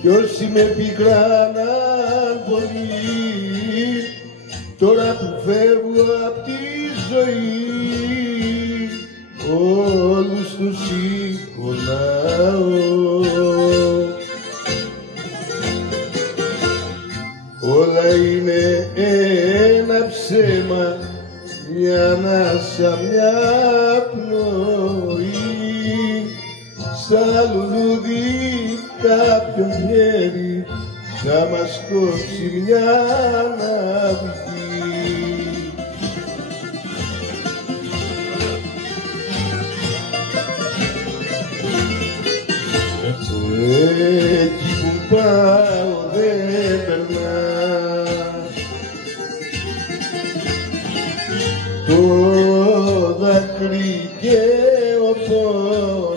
κι όσοι με πικράναν πολύ, τώρα που φεύγω απ' τη ζωή, όλους τους συγχωνάω. Όλα είναι ένα ψέμα, μια ανάσα, μια πνοή, σαν λουλούδι κάποιο χέρι θα μας κόψει μια αυγή. Εκεί που πάω δεν περνά το δάκρυ και ο πόνος,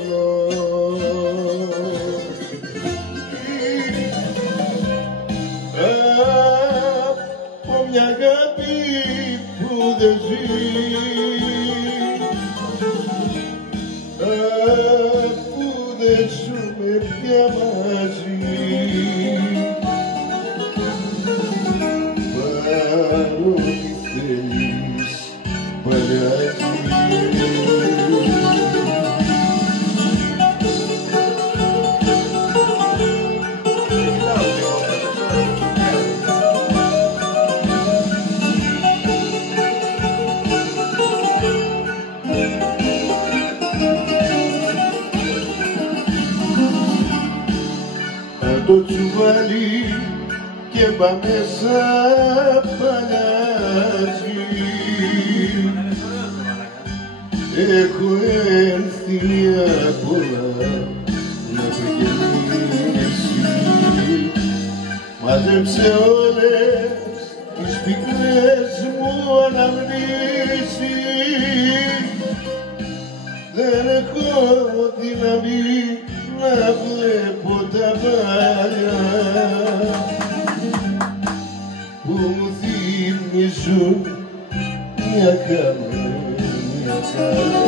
από μια αγάπη που δεν ζει, που δεν ζούμε πια μαζί. Παρότι θέλεις παλιάζει. Το τσουβάλι και πάμε σαν παλιάζει. Έχω ενθυμία πολλά να προγεννήσει. Μάζεψε όλες τις πικρές μου αναμνήσεις. Δεν έχω δύναμη να βλέπω τα μάτια που μου θυμίζουν μια χαμένη χαρά.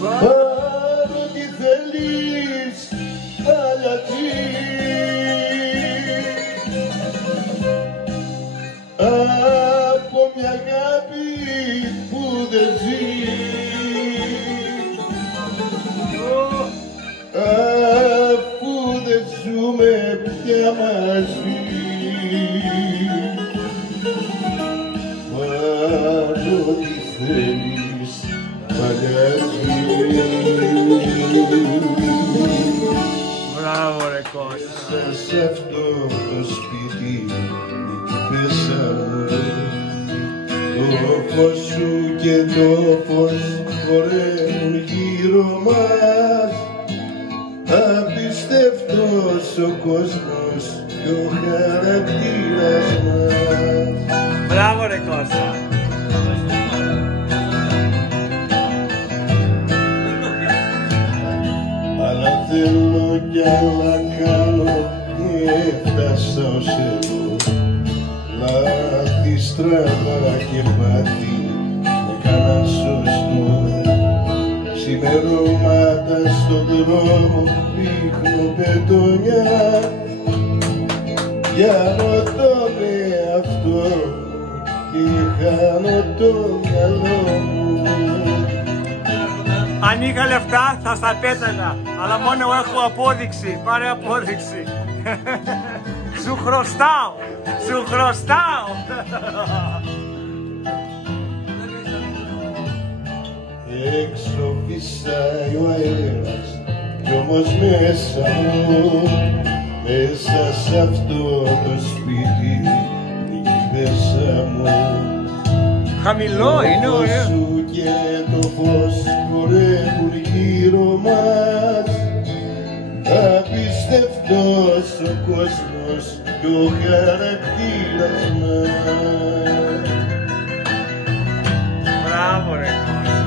Παρότι θέλεις παλιατζή, από μια αγάπη που δεν ζει, αφού δεν ζούμε πια μαζί. Παρότι θέλεις παλιάζει. Μπράβο ρε Κώστα. Σε αυτό το σπίτι μέσα το φως σου και το φως χορεύουν γύρω μας. Απίστευτος ο κόσμος και ο χαρακτήρας μας. Μπράβο ρε Κώστα. Αλλά θέλω κι άλλα κάνω και έφτασα ως εδώ. Λάθη, στραβά και πάθη με κάναν σωστό. Ξημερώματα στον δρόμο ρίχνω πετονιά, πιάνω τον εαυτό και χάνω το μυαλό μου. Αν είχα λεφτά θα στα πέταγα, αλλά μόνο έχω απόδειξη, πάρε απόδειξη. Σου χρωστάω, σου χρωστάω. Έξω φυσάει ο αέρας κι όμως μέσα μου, μέσα σε αυτό το σπίτι μέσα μου. Χαμηλό είναι ωραίο. Το φως σου και το φως χορεύουν γύρω μας. Απίστευτος ο κόσμος και ο χαρακτήρας μας. Μπράβο ρε Κώστα.